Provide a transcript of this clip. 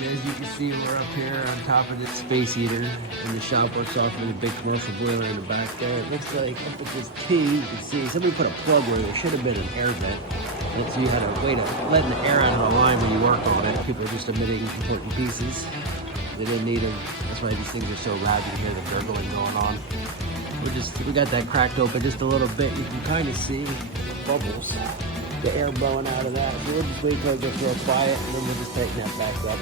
As you can see, we're up here on top of the space heater, and the shop works off with a big commercial boiler in the back there. It looks like up with this T, you can see somebody put a plug where there should have been an air vent. And so you had a way to letting the air out of the line when you work on it. People are just omitting important pieces. They didn't need them. That's why these things are so loud. You can hear the gurgling going on. We got that cracked open just a little bit. You can kind of see the bubbles, the air blowing out of that. So we'll just wait till it gets real quiet, and then we'll just tighten that back up.